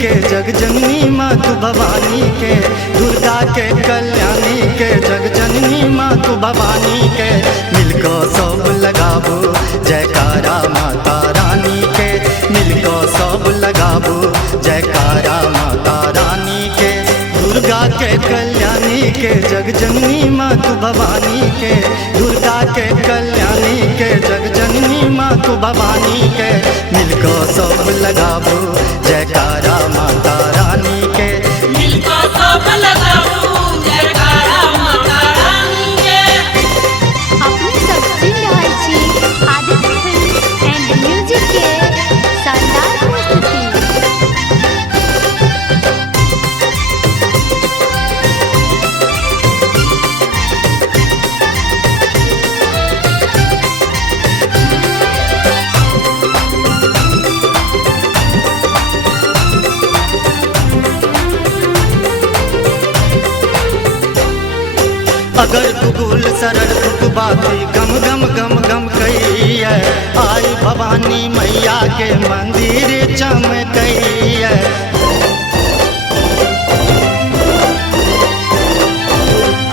के जगजननी माँ तू भवानी के, दुर्गा के कल्याणी के जगजननी माँ तू भवानी के। मिलको सब लगाबो जयकारा माता रानी के, मिलको सब लगाबो जयकारा माता रानी के। दुर्गा के कल्याणी के जगजननी माँ तू भवानी के, दुर्गा के कल्याणी के जगजननी माँ तू भवानी के। मिलको सब लगाबो जयकारा माता रानी के, मिलको सब लगाबो जयकारा माता रानी के। अपने सब सुन रहल छी आदित्य फिल्म एंड म्यूजिक के शानदार प्रस्तुति। अगर भूगोल सरल बाती गम गम गम गम कहिए, आई भवानी मैया के मंदिर चमकइए।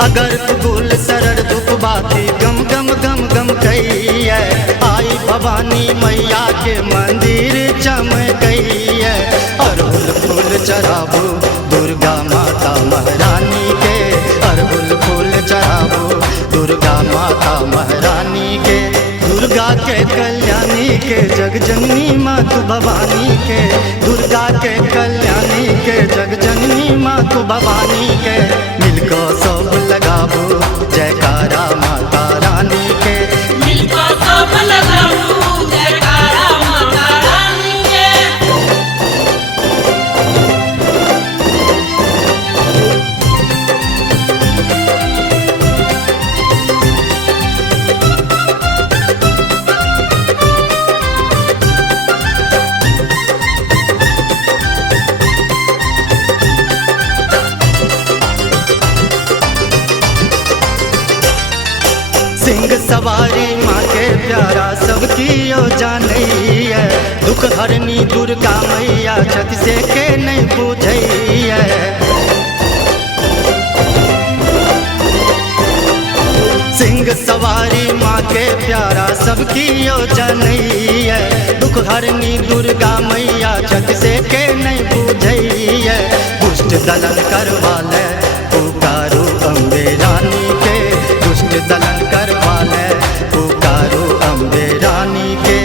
अगर भूगोल सरल बाती गम गम गम गम कहिए, आई भवानी मैया के मंदिर चमकइए। अरहुल फूल चढ़ाबो दुर्गा माता महारानी के, अरहुल फूल चढ़ाबो दुर्गा माता महारानी के। दुर्गा के कल्याणी के जगजननी माँ तू भवानी के, दुर्गा के कल्याणी के जगजननी माँ तू भवानी के। मिलको सब लगाबो जयकारा माता रानी के, मिलको सब लगाबो जयकारा माता रानी के। सिंह सवारी माँ के प्यारा सबकी ओ जानैया, दुख हरनी दुर्गा मैया छत से के नहीं बुझैया। सिंह सवारी माँ के प्यारा सबकी ओ जानैया, दुख हरनी दुर्गा मैया छत से के नहीं बुझैया। दुष्ट दलन करवाले पुकारो अम्बे रानी के, दुष्ट दलन करवाले पुकारो अम्बे रानी के।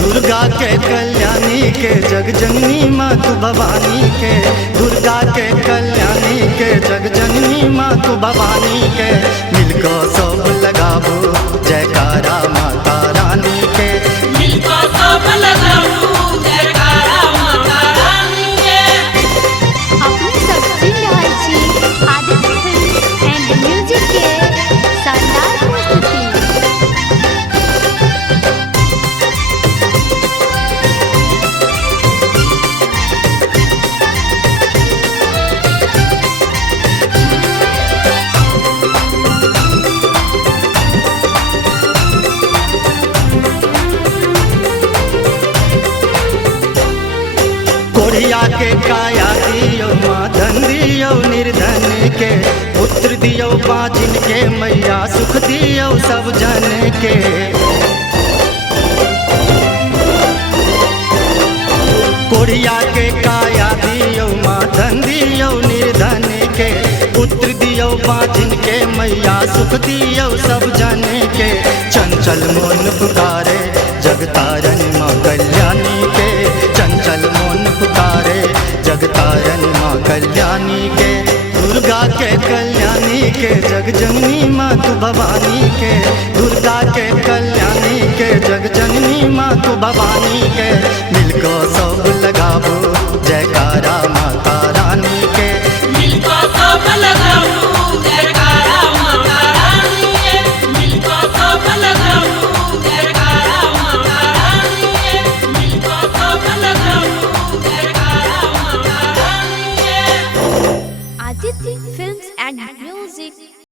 दुर्गा के कल्याणी के जगजननी माँ तू भवानी के, दुर्गा के कल्याणी के जगजननी माँ तू भवानी के। मिलको सब लगाबो जयकारा माता रानी के, मिलको सब लगाबो जयकारा माता रानी के। अपने सब सुन रहल छी आदित्य फिल्म एंड म्यूजिक के शानदार प्रस्तुति। कोढ़िया के काया दियो माँ धन दियो निर्धन के, पुत्र दियो बाजिन के मैया सुख दियो सब जन के। कोढ़िया के काया दियो माँ धन दियो निर्धन के, पुत्र दियो बाजिन के मैया सुख दियो सब जन के। चंचल मोन पुकारे जगतारन माँ कल्याणी के, चंचल मोन पुकारे जगतारन माँ कल्याणी के। दुर्गा के कल्याणी के जगजननी माँ तू भवानी के, दुर्गा के कल्याणी के जगजननी माँ तू भवानी के। मिलको सब लगाबो जयकारा माता रानी के, मिलको सब लगाबो जयकारा माता रानी के। मिलको सब लगाबो जयकारा माता रानी के। मिलको सब लगाबो जयकारा माता रानी के। Aditya films and music